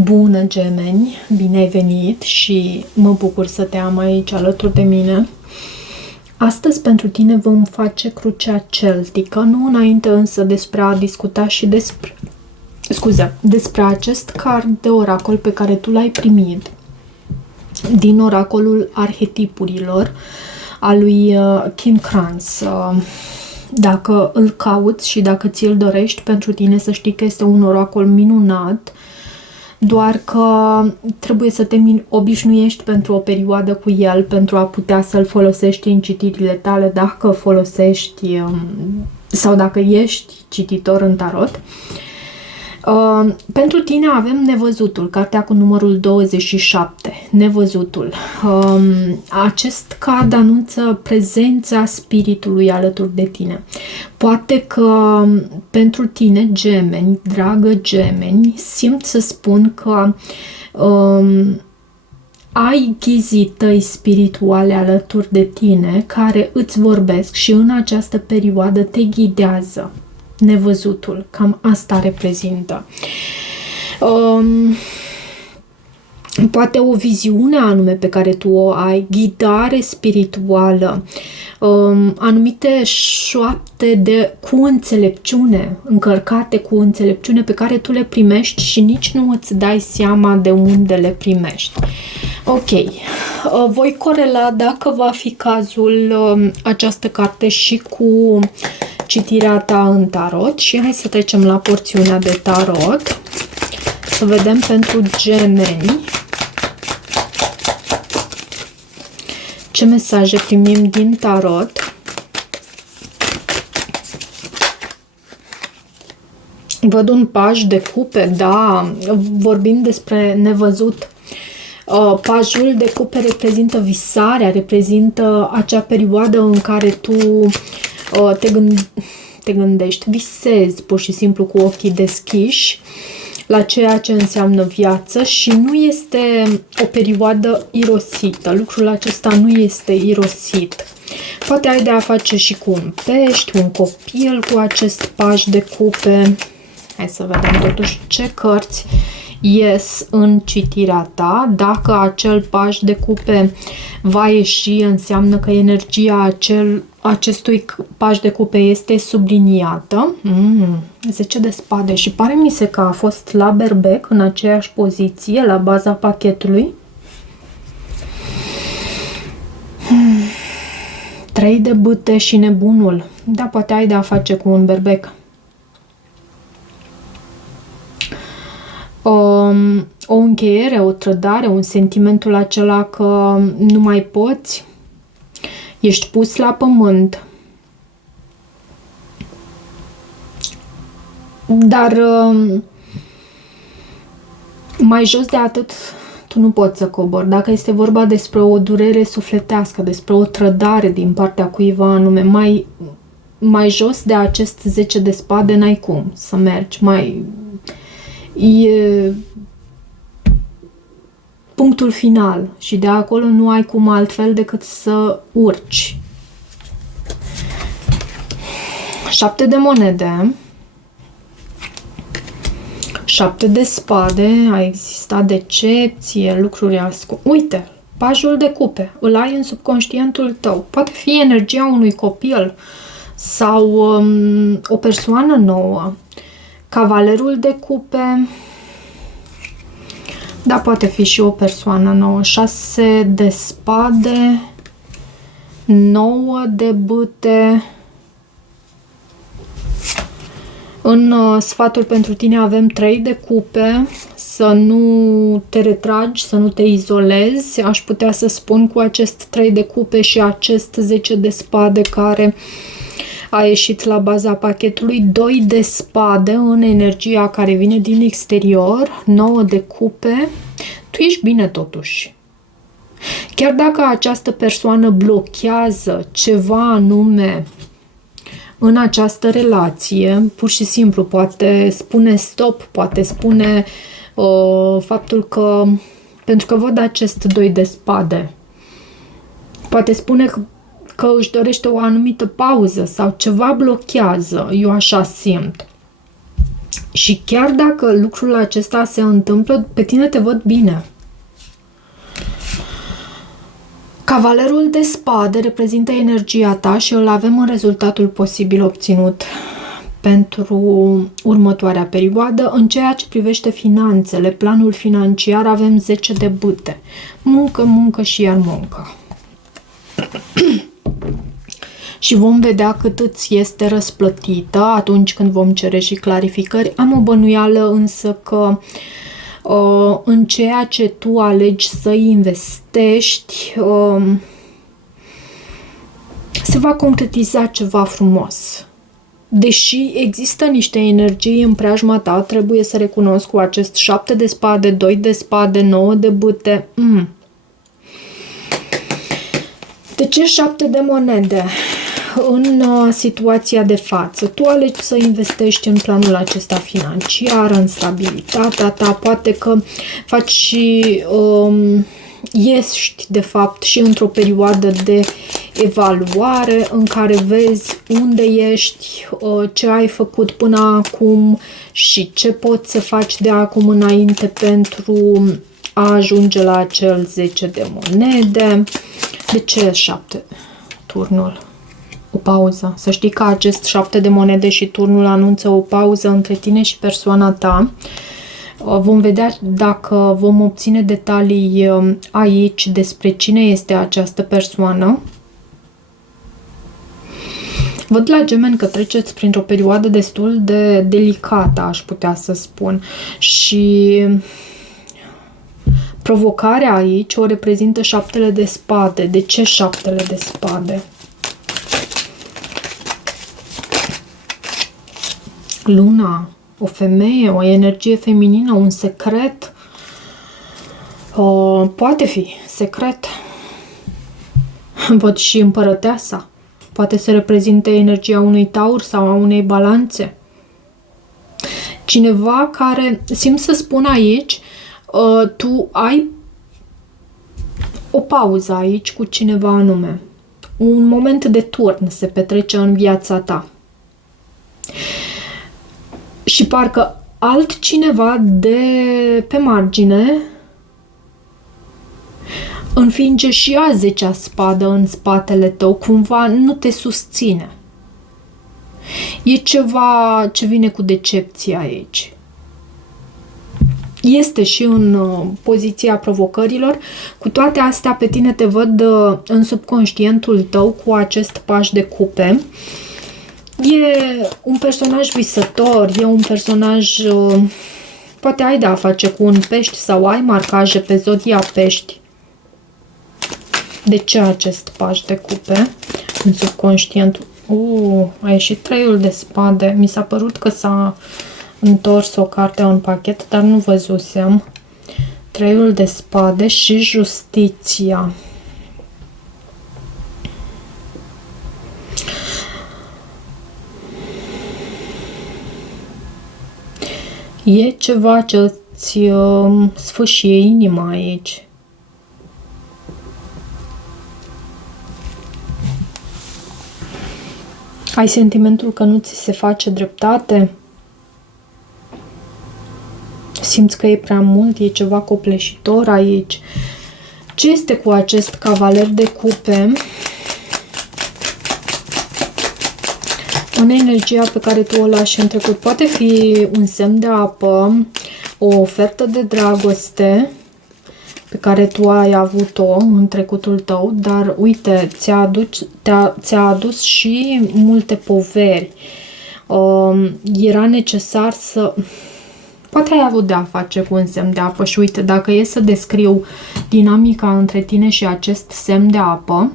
Bună, gemeni! Bine ai venit și mă bucur să te am aici alături de mine. Astăzi pentru tine vom face crucea celtică, nu înainte însă despre a discuta și despre acest card de oracol pe care tu l-ai primit din oracolul arhetipurilor al lui Kim Krans. Dacă îl cauți și dacă ți-l dorești, pentru tine să știi că este un oracol minunat, doar că trebuie să te obișnuiești pentru o perioadă cu el pentru a putea să-l folosești în citirile tale, dacă folosești sau dacă ești cititor în tarot. Pentru tine avem Nevăzutul, cartea cu numărul 27, Nevăzutul. Acest card anunță prezența spiritului alături de tine. Poate că pentru tine, gemeni, dragă gemeni, simt să spun că ai ghizii tăi spirituale alături de tine care îți vorbesc și în această perioadă te ghidează. Nevăzutul, cam asta reprezintă. Poate o viziune anume pe care tu o ai, ghidare spirituală, anumite șoapte cu înțelepciune, încărcate cu înțelepciune pe care tu le primești și nici nu îți dai seama de unde le primești. Ok, voi corela, dacă va fi cazul, această carte și cu citirea ta în tarot și hai să trecem la porțiunea de tarot, să vedem pentru gemeni ce mesaje primim din tarot. Văd un paj de cupe, da, vorbim despre nevăzut. Pajul de cupe reprezintă visarea, reprezintă acea perioadă în care tu te gândești, visezi pur și simplu cu ochii deschiși la ceea ce înseamnă viață și nu este o perioadă irosită. Lucrul acesta nu este irosit. Poate ai de a face și cu un pești, un copil cu acest paj de cupe. Hai să vedem totuși ce cărți ies în citirea ta. Dacă acel paj de cupe va ieși, înseamnă că energia acestui paj de cupe este subliniată. 10 de spade și pare mi se că a fost la berbec în aceeași poziție la baza pachetului. 3 de bâte și nebunul. Da, poate ai de a face cu un berbec. O încheiere, o trădare, un sentimentul acela că nu mai poți, ești pus la pământ. Dar mai jos de atât tu nu poți să cobori. Dacă este vorba despre o durere sufletească, despre o trădare din partea cuiva anume, mai jos de acest 10 de spade n-ai cum să mergi. E punctul final și de acolo nu ai cum altfel decât să urci. 7 de monede, 7 de spade, a existat decepție, lucruri ascunse. Uite, pajul de cupe, îl ai în subconștientul tău. Poate fi energia unui copil sau o persoană nouă. Cavalerul de cupe, da, poate fi și o persoană nouă. 6 de spade, 9 de bâte. În sfatul pentru tine avem 3 de cupe, să nu te retragi, să nu te izolezi. Aș putea să spun cu acest 3 de cupe și acest 10 de spade care a ieșit la baza pachetului, 2 de spade în energia care vine din exterior, 9 de cupe. Tu ești bine totuși. Chiar dacă această persoană blochează ceva anume în această relație, pur și simplu poate spune stop, poate spune faptul că, pentru că văd acest 2 de spade, poate spune că își dorește o anumită pauză sau ceva blochează, eu așa simt. Și chiar dacă lucrul acesta se întâmplă, pe tine te văd bine. Cavalerul de spade reprezintă energia ta și îl avem în rezultatul posibil obținut pentru următoarea perioadă. În ceea ce privește finanțele, planul financiar, avem 10 de bâte. Muncă, muncă și iar muncă. Și vom vedea cât îți este răsplătită atunci când vom cere și clarificări. Am o bănuială însă că în ceea ce tu alegi să investești se va concretiza ceva frumos. Deși există niște energii în preajma ta, trebuie să recunosc, cu acest 7 de spade, 2 de spade, 9 de bâte. De ce 7 de monede? În situația de față, tu alegi să investești în planul acesta financiar, în stabilitatea ta, poate că faci și ești de fapt și într-o perioadă de evaluare în care vezi unde ești, ce ai făcut până acum și ce poți să faci de acum înainte pentru a ajunge la acel 10 de monede. De ce 7? Turnul. O pauză. Să știi că acest 7 de monede și turnul anunță o pauză între tine și persoana ta. Vom vedea dacă vom obține detalii aici despre cine este această persoană. Văd la Gemeni că treceți printr-o perioadă destul de delicată, aș putea să spun. Și provocarea aici o reprezintă 7 de spade. De ce 7 de spade? Luna, o femeie, o energie feminină, un secret. Poate fi secret. Văd și împărăteasa. Poate să reprezinte energia unui taur sau a unei balanțe. Cineva care, simt să spun aici, tu ai o pauză aici cu cineva anume. Un moment de turn se petrece în viața ta. Și parcă altcineva de pe margine înfinge și a 10-a spadă în spatele tău, cumva nu te susține. E ceva ce vine cu decepție aici. Este și în poziția provocărilor. Cu toate astea, pe tine te văd în subconștientul tău cu acest paș de cupe. E un personaj visător, e un personaj... Poate ai de-a face cu un pești sau ai marcaje pe zodia pești. De ce acest paș de cupe în subconștientul? A ieșit 3-ul de spade. Mi s-a părut că s-a întors o carte în pachet, dar nu văzusem. 3-ul de spade și justiția. E ceva ce îți sfâșie inima aici. Ai sentimentul că nu ți se face dreptate? Simți că e prea mult? E ceva copleșitor aici? Ce este cu acest cavaler de cupe? În energia pe care tu o lași în trecut. Poate fi un semn de apă, o ofertă de dragoste pe care tu ai avut-o în trecutul tău, dar uite, ți-a adus și multe poveri. Era necesar să... Poate ai avut de-a face cu un semn de apă și uite, dacă e să descriu dinamica între tine și acest semn de apă,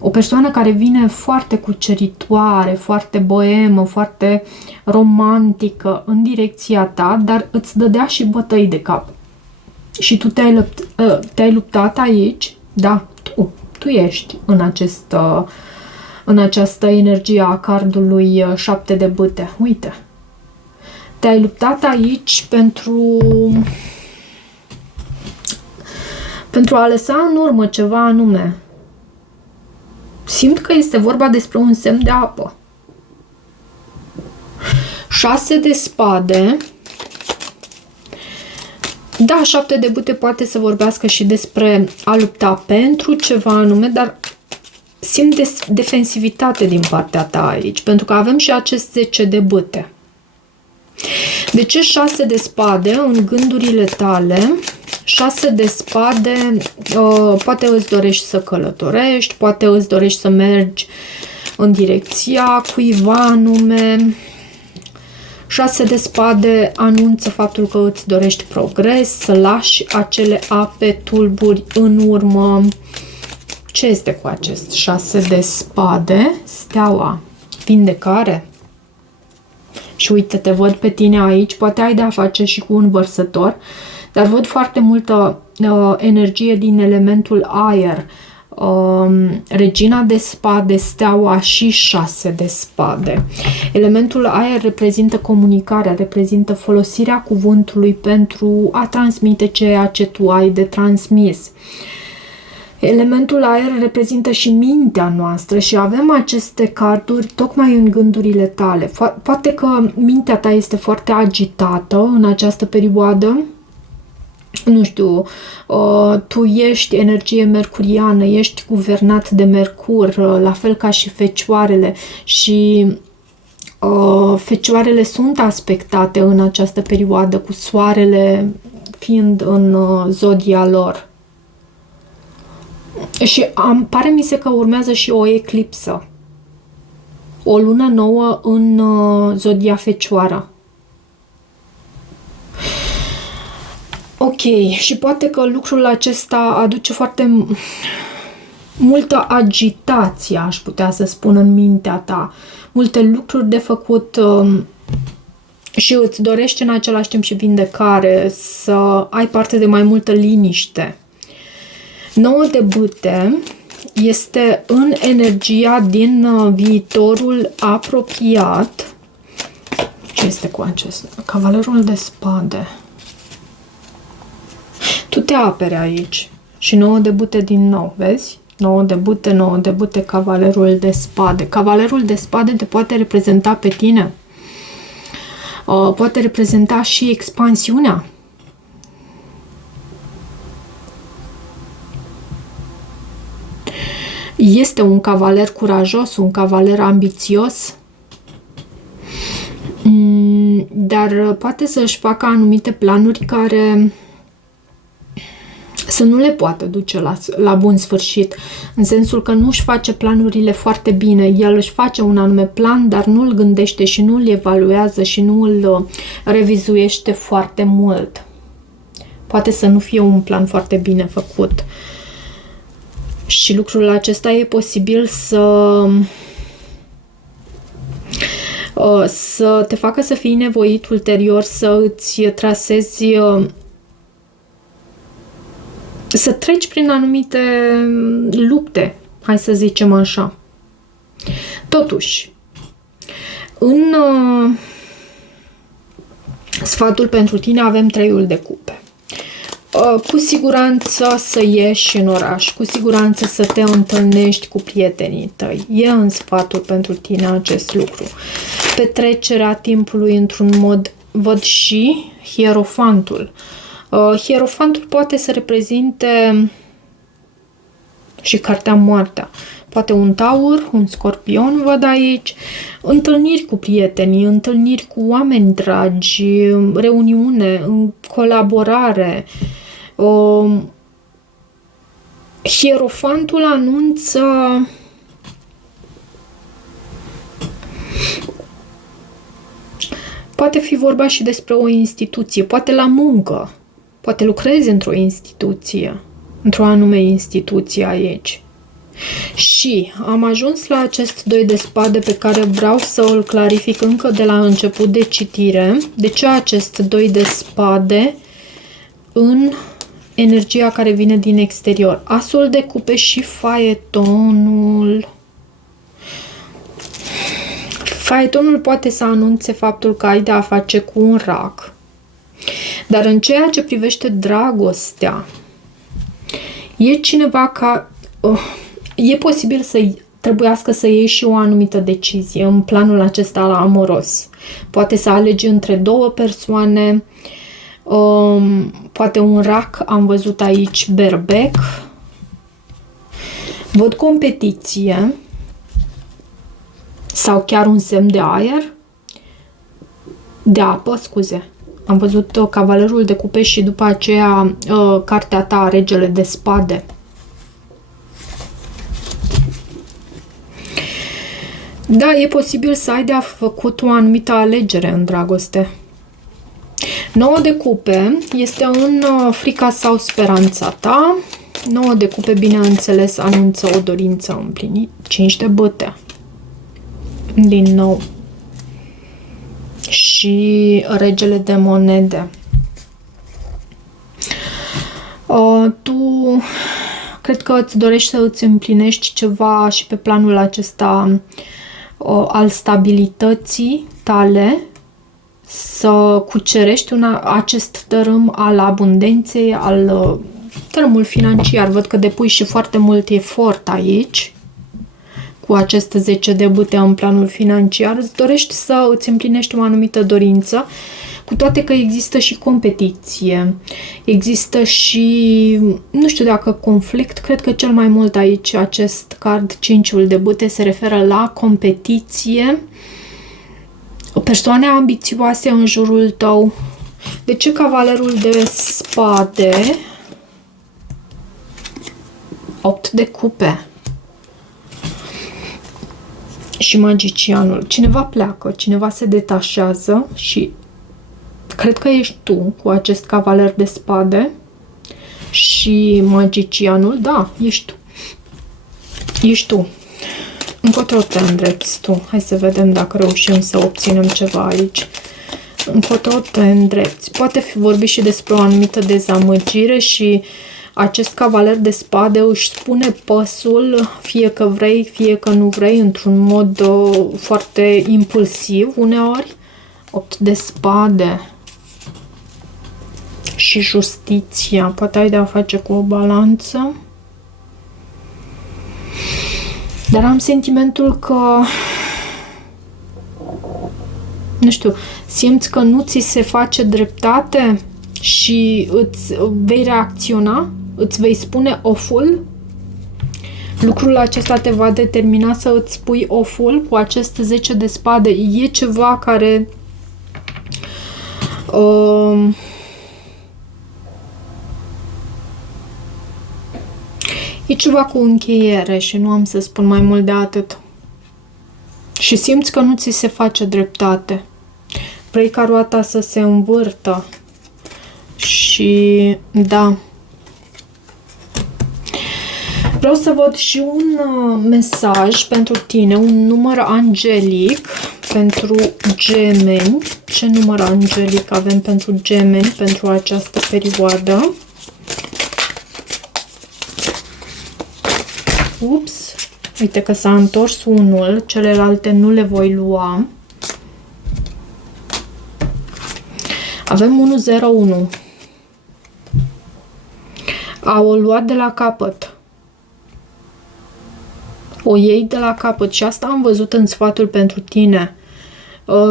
o persoană care vine foarte cuceritoare, foarte boemă, foarte romantică în direcția ta, dar îți dădea și bătăi de cap. Și tu te-ai luptat aici, da, tu ești în această energie a cardului 7 de bâte. Uite, te-ai luptat aici pentru a lăsa în urmă ceva anume. Simt că este vorba despre un semn de apă. 6 de spade. Da, 7 de bâte poate să vorbească și despre a lupta pentru ceva anume, dar simt defensivitate din partea ta aici, pentru că avem și acest 10 de bâte. De ce 6 de spade în gândurile tale? 6 de spade, poate îți dorești să călătorești, poate îți dorești să mergi în direcția cuiva anume. 6 de spade anunță faptul că îți dorești progres, să lași acele ape tulburi în urmă. Ce este cu acest 6 de spade? Steaua, vindecare. Și uite, te văd pe tine aici, poate ai de-a face și cu un vărsător, dar văd foarte multă energie din elementul aer. Regina de spade, steaua și 6 de spade. Elementul aer reprezintă comunicarea, reprezintă folosirea cuvântului pentru a transmite ceea ce tu ai de transmis. Elementul aer reprezintă și mintea noastră și avem aceste carduri tocmai în gândurile tale. Poate că mintea ta este foarte agitată în această perioadă. Nu știu, tu ești energie mercuriană, ești guvernat de Mercur, la fel ca și fecioarele și fecioarele sunt aspectate în această perioadă cu soarele fiind în zodia lor. Și pare mi se că urmează și o eclipsă. O lună nouă în zodia fecioară. Ok, și poate că lucrul acesta aduce foarte multă agitație, aș putea să spun, în mintea ta. Multe lucruri de făcut și îți dorești în același timp și vindecare, să ai parte de mai multă liniște. 9 de bâte este în energia din viitorul apropiat. Ce este cu acest? Cavalerul de spade. Tu te aperi aici. Și 9 de bâte din nou, vezi? 9 de bâte, 9 de bâte, cavalerul de spade. Cavalerul de spade te poate reprezenta pe tine. Poate reprezenta și expansiunea. Este un cavaler curajos, un cavaler ambițios, dar poate să-și facă anumite planuri care să nu le poată duce la bun sfârșit, în sensul că nu își face planurile foarte bine. El își face un anume plan, dar nu îl gândește și nu îl evaluează și nu îl revizuiește foarte mult. Poate să nu fie un plan foarte bine făcut. Și lucrul acesta e posibil să te facă să fii nevoit ulterior să îți trasezi, să treci prin anumite lupte, hai să zicem așa. Totuși, în sfatul pentru tine avem 3-ul de cupe. Cu siguranță să ieși în oraș, cu siguranță să te întâlnești cu prietenii tăi. E în sfatul pentru tine acest lucru. Petrecerea timpului într-un mod, văd și hierofantul. Hierofantul poate să reprezinte și cartea moartea. Poate un taur, un scorpion, văd aici, întâlniri cu prietenii, întâlniri cu oameni dragi, reuniune, colaborare. Hierofantul anunță poate fi vorba și despre o instituție, poate la muncă, poate lucrezi într-o instituție, într-o anume instituție aici. Și am ajuns la acest 2 de spade pe care vreau să îl clarific încă de la început de citire. De ce acest 2 de spade în energia care vine din exterior? Asul de cupe și faetonul. Faetonul poate să anunțe faptul că ai de a face cu un rac. Dar în ceea ce privește dragostea, e cineva e posibil să trebuiască să iei și o anumită decizie în planul acesta amoros. Poate să alegi între două persoane, poate un rac, am văzut aici berbec, văd competiție sau chiar un semn de aer, de apă, scuze. Am văzut cavalerul de cupe și după aceea cartea ta, regele de spade. Da, e posibil să ai de-a făcut o anumită alegere în dragoste. 9 de cupe este în frica sau speranța ta. 9 de cupe, bineînțeles, anunță o dorință împlinită. 5 de bâte. Din nou. Și regele de monede. Tu cred că îți dorești să îți împlinești ceva și pe planul acesta al stabilității tale, să cucerești acest tărâm al abundenței, al tărâmul financiar. Văd că depui și foarte mult efort aici cu acest 10 de bâte în planul financiar. Îți dorești să îți împlinești o anumită dorință, cu toate că există și competiție, există și, nu știu dacă conflict, cred că cel mai mult aici acest card 5-ul de bâte se referă la competiție, persoane ambițioase în jurul tău. De ce cavalerul de spade? 8 de cupe. Și magicianul. Cineva pleacă, cineva se detașează și cred că ești tu cu acest cavaler de spade și magicianul. Da, ești tu. Ești tu. Încotro te îndrepți tu. Hai să vedem dacă reușim să obținem ceva aici. Încotro te îndrepți. Poate fi vorbit și despre o anumită dezamăgire și acest cavaler de spade își spune păsul, fie că vrei, fie că nu vrei, într-un mod foarte impulsiv uneori. 8 de spade. Și justiția. Poate ai de-a face cu o balanță. Dar am sentimentul că, nu știu, simți că nu ți se face dreptate și îți vei reacționa, îți vei spune oful. Lucrul acesta te va determina să îți spui oful cu acest 10 de spade. E ceva care e ceva cu încheiere și nu am să spun mai mult de atât. Și simți că nu ți se face dreptate. Vrei ca roata să se învârtă. Și da. Vreau să văd și un mesaj pentru tine, un număr angelic pentru gemeni. Ce număr angelic avem pentru gemeni pentru această perioadă? Ups, uite că s-a întors unul, celelalte nu le voi lua. Avem 101. O luat de la capăt. O iei de la capăt și asta am văzut în sfatul pentru tine.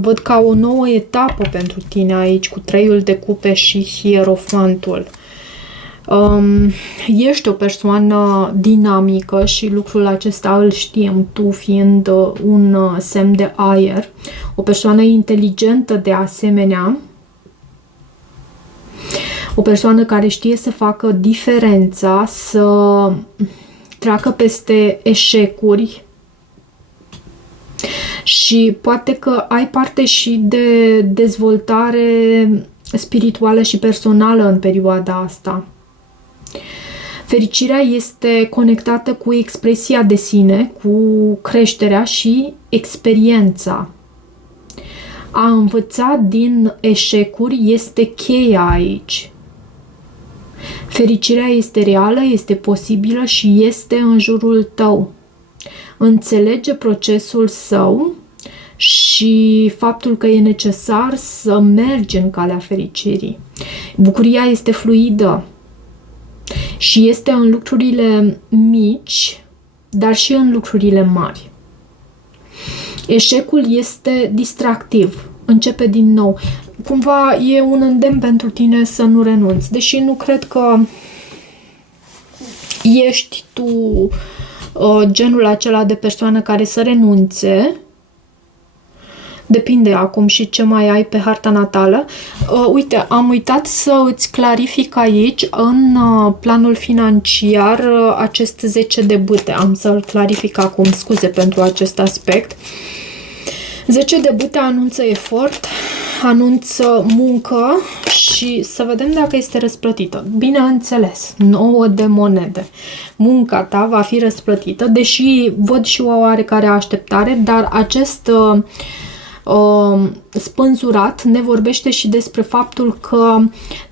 Văd ca o nouă etapă pentru tine aici cu 3-ul de cupe și hierofantul. Ești o persoană dinamică și lucrul acesta îl știm, tu fiind un semn de aer, o persoană inteligentă de asemenea, o persoană care știe să facă diferența, să treacă peste eșecuri și poate că ai parte și de dezvoltare spirituală și personală în perioada asta. Fericirea este conectată cu expresia de sine, cu creșterea și experiența. A învăța din eșecuri este cheia aici. Fericirea este reală, este posibilă și este în jurul tău. Înțelege procesul său și faptul că e necesar să mergi în calea fericirii. Bucuria este fluidă și este în lucrurile mici, dar și în lucrurile mari. Eșecul este distractiv. Începe din nou. Cumva e un îndemn pentru tine să nu renunți. Deși nu cred că ești tu genul acela de persoană care să renunțe. Depinde acum și ce mai ai pe harta natală. Uite, am uitat să îți clarific aici, în planul financiar, acest 10 de bâte. Am să-l clarific acum, scuze pentru acest aspect. 10 de bâte anunță efort, anunță muncă și să vedem dacă este răsplătită. Bineînțeles, 9 de monede. Munca ta va fi răsplătită, deși văd și o oarecare așteptare, dar acest spânzurat ne vorbește și despre faptul că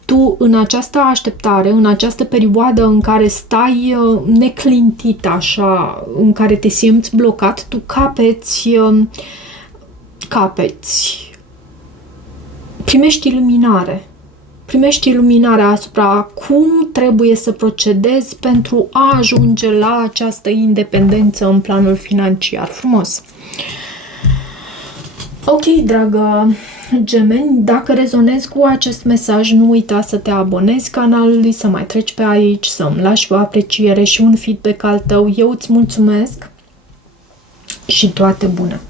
tu în această așteptare, în această perioadă în care stai neclintit așa, în care te simți blocat, tu capeți, primești iluminare. Primești iluminarea asupra cum trebuie să procedezi pentru a ajunge la această independență în planul financiar. Frumos! Ok, dragă Gemeni, dacă rezonezi cu acest mesaj, nu uita să te abonezi canalului, să mai treci pe aici, să-mi lași o apreciere și un feedback al tău. Eu îți mulțumesc și toate bune!